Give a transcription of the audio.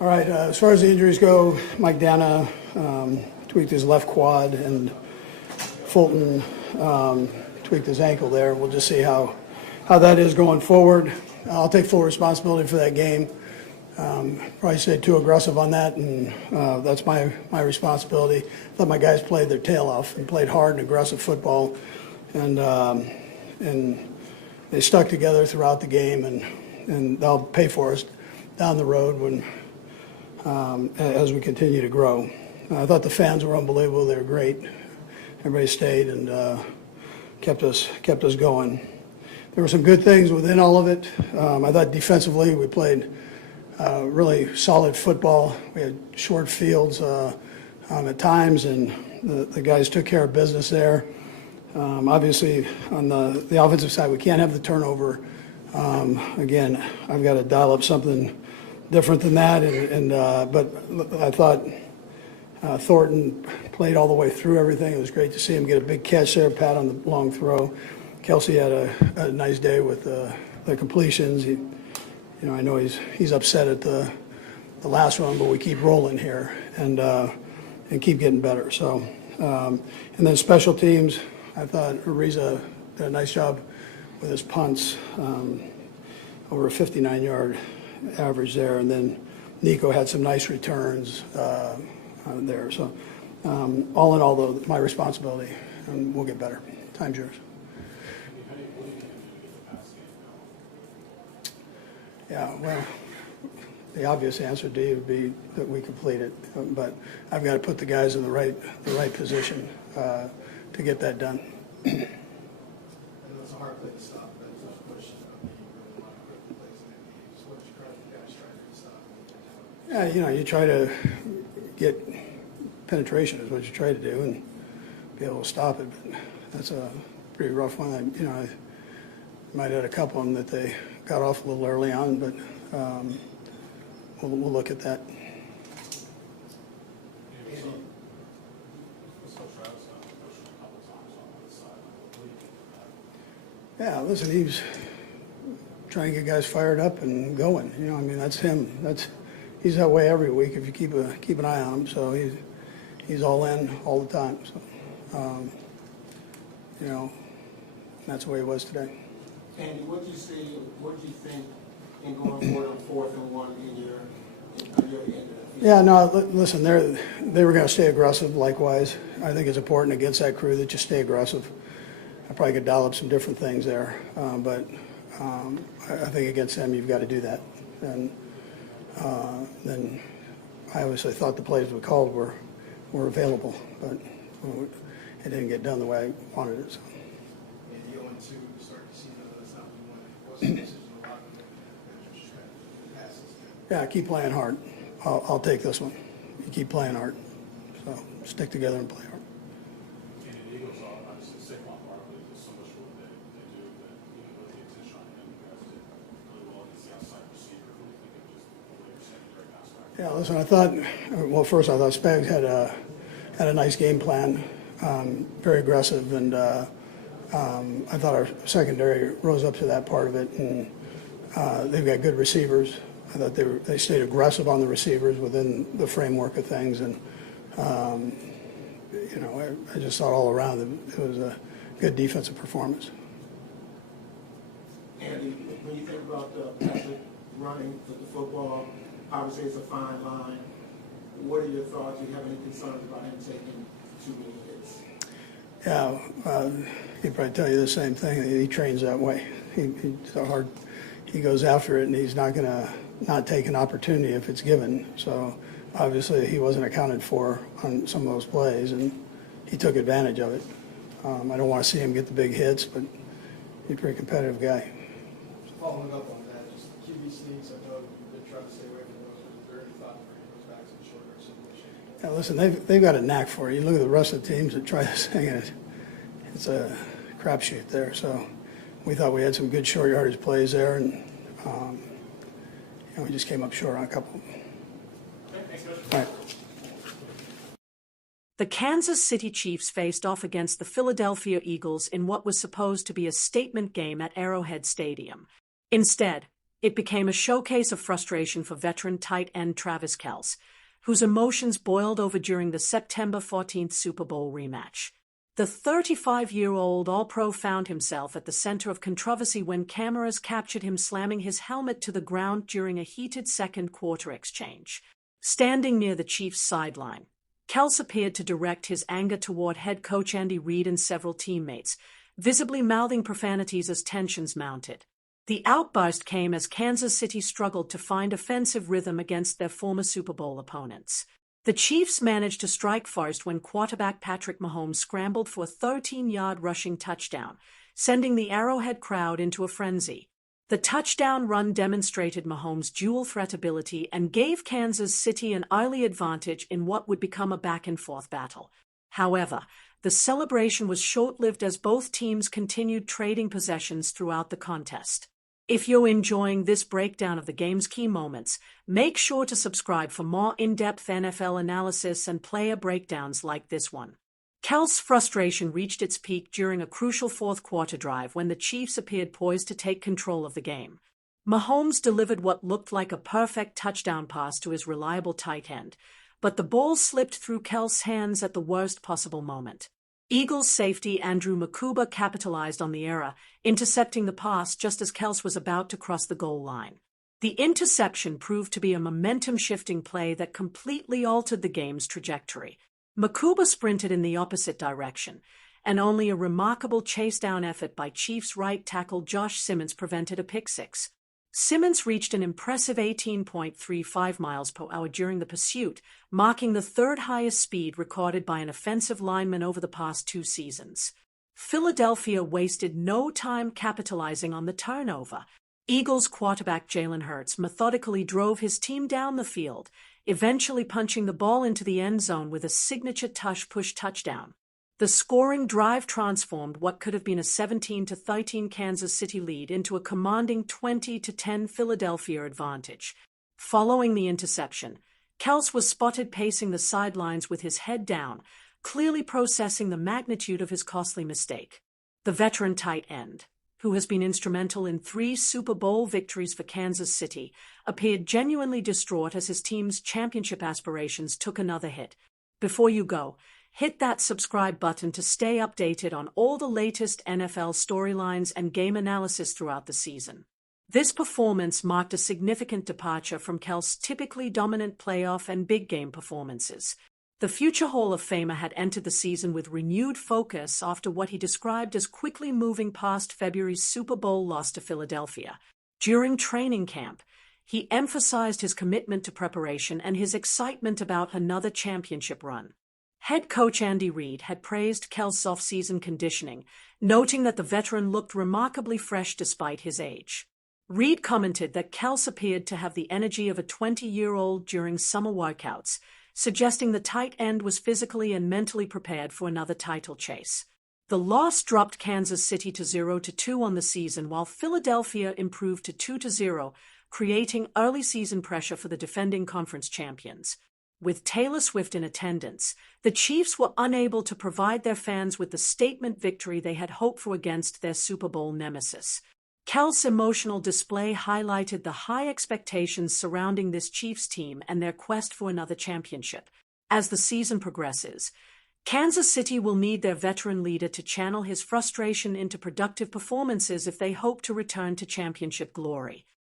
All right, as far as the injuries go, Mike Dana tweaked his left quad, and Fulton tweaked his ankle there. We'll just see how that is going forward. I'll take full responsibility for that game. Probably stayed too aggressive on that, and that's my responsibility. I thought my guys played their tail off and played hard and aggressive football, and they stuck together throughout the game, and they'll pay for us down the road when as we continue to grow. I thought the fans were unbelievable. They were great. Everybody stayed and kept us going. There were some good things within all of it. I thought defensively we played really solid football. We had short fields at times, and the guys took care of business there. Obviously, on the offensive side, we can't have the turnover. Again, I've got to dial up something different than that. But I thought Thornton played all the way through everything. It was great to see him get a big catch there, pat on the long throw. Kelce had a nice day with the completions. I know he's upset at the last one, but we keep rolling here and keep getting better. So, and then special teams, I thought Ariza did a nice job with his punts, over a 59-yard average there, and then Nico had some nice returns there. So, all in all, though, my responsibility, and we'll get better. Time's yours. Yeah, well, the obvious answer, D, would be that we complete it, but I've got to put the guys in the right position to get that done. And it's a hard play to stop. That's a question. You really want to put the plays in the so what you guys try to stop? Yeah, you try to get penetration is what you try to do and be able to stop it. But that's a pretty rough one. I might have had a couple of them that they got off a little early on, but we'll look at that. Yeah, listen, he's trying to get guys fired up and going. That's him. He's that way every week if you keep an eye on him. So he's all in all the time. So that's the way it was today. Andy, what do you see? What do you think in going forward on 4th and 1 in your end of the Yeah, no, listen, they were going to stay aggressive. Likewise, I think it's important against that crew that you stay aggressive. I probably could dial up some different things there, but I think against them you've got to do that. And then I obviously thought the plays we called were available, but it didn't get done the way I wanted it. So. And you went to start the season, that's not what you wanted. What's the decision a lot of passes? Yeah, keep playing hard. I'll take this one. You keep playing hard. So stick together and play hard. And the Eagles are obviously Saquon Barkley. There's so much what they do that with the attention on him, you guys did really well against the outside receiver. Who do you think of just the way you're secondary pass back? Yeah, listen, first I thought Spags had a nice game plan, very aggressive, and I thought our secondary rose up to that part of it, and they've got good receivers. I thought they stayed aggressive on the receivers within the framework of things, and I just thought all around it was a good defensive performance. Andy, when you think about Patrick running the football, obviously it's a fine line. What are your thoughts? Do you have any concerns about him taking too many hits? Yeah, he'd probably tell you the same thing. He trains that way. He's so hard. He goes after it, and he's not going to not take an opportunity if it's given. So obviously he wasn't accounted for on some of those plays, and he took advantage of it. I don't want to see him get the big hits, but he's a pretty competitive guy. Following up on that, just QB sneaks, I know you've been trying to stay away from those, but is there any thought for any of those backs in the short situation? Yeah, listen, they've got a knack for it. You look at the rest of the teams that try this thing, and it's a crapshoot there. So we thought we had some good short yardage plays there, and we just came up short on a couple. All right. The Kansas City Chiefs faced off against the Philadelphia Eagles in what was supposed to be a statement game at Arrowhead Stadium. Instead, It became a showcase of frustration for veteran tight end Travis Kelce, whose emotions boiled over during the September 14th Super Bowl rematch. The 35-year-old All-Pro found himself at the center of controversy when cameras captured him slamming his helmet to the ground during a heated second-quarter exchange. Standing near the Chiefs' sideline, Kelce appeared to direct his anger toward head coach Andy Reid and several teammates, visibly mouthing profanities as tensions mounted. The outburst came as Kansas City struggled to find offensive rhythm against their former Super Bowl opponents. The Chiefs managed to strike first when quarterback Patrick Mahomes scrambled for a 13-yard rushing touchdown, sending the Arrowhead crowd into a frenzy. The touchdown run demonstrated Mahomes' dual-threat ability and gave Kansas City an early advantage in what would become a back-and-forth battle. However, the celebration was short-lived as both teams continued trading possessions throughout the contest. If you're enjoying this breakdown of the game's key moments, make sure to subscribe for more in-depth NFL analysis and player breakdowns like this one. Kelce's frustration reached its peak during a crucial fourth-quarter drive when the Chiefs appeared poised to take control of the game. Mahomes delivered what looked like a perfect touchdown pass to his reliable tight end, but the ball slipped through Kelce's hands at the worst possible moment. Eagles safety Andrew Mukuba capitalized on the error, intercepting the pass just as Kelce was about to cross the goal line. The interception proved to be a momentum-shifting play that completely altered the game's trajectory. Mukuba sprinted in the opposite direction, and only a remarkable chase-down effort by Chiefs right tackle Josh Simmons prevented a pick-six. Simmons reached an impressive 18.35 miles per hour during the pursuit, marking the third-highest speed recorded by an offensive lineman over the past 2 seasons. Philadelphia wasted no time capitalizing on the turnover. Eagles quarterback Jalen Hurts methodically drove his team down the field, eventually punching the ball into the end zone with a signature tush-push touchdown. The scoring drive transformed what could have been a 17-13 Kansas City lead into a commanding 20-10 Philadelphia advantage. Following the interception, Kelce was spotted pacing the sidelines with his head down, clearly processing the magnitude of his costly mistake. The veteran tight end, who has been instrumental in 3 Super Bowl victories for Kansas City, appeared genuinely distraught as his team's championship aspirations took another hit. Before you go, hit that subscribe button to stay updated on all the latest NFL storylines and game analysis throughout the season. This performance marked a significant departure from Kelce's typically dominant playoff and big game performances. The future Hall of Famer had entered the season with renewed focus after what he described as quickly moving past February's Super Bowl loss to Philadelphia. During training camp, he emphasized his commitment to preparation and his excitement about another championship run. Head coach Andy Reid had praised Kelce's off-season conditioning, noting that the veteran looked remarkably fresh despite his age. Reid commented that Kelce appeared to have the energy of a 20-year-old during summer workouts, suggesting the tight end was physically and mentally prepared for another title chase. The loss dropped Kansas City to 0-2 on the season, while Philadelphia improved to 2-0, creating early season pressure for the defending conference champions. With Taylor Swift in attendance, the Chiefs were unable to provide their fans with the statement victory they had hoped for against their Super Bowl nemesis. Kelce's emotional display highlighted the high expectations surrounding this Chiefs team and their quest for another championship. As the season progresses, Kansas City will need their veteran leader to channel his frustration into productive performances if they hope to return to championship glory.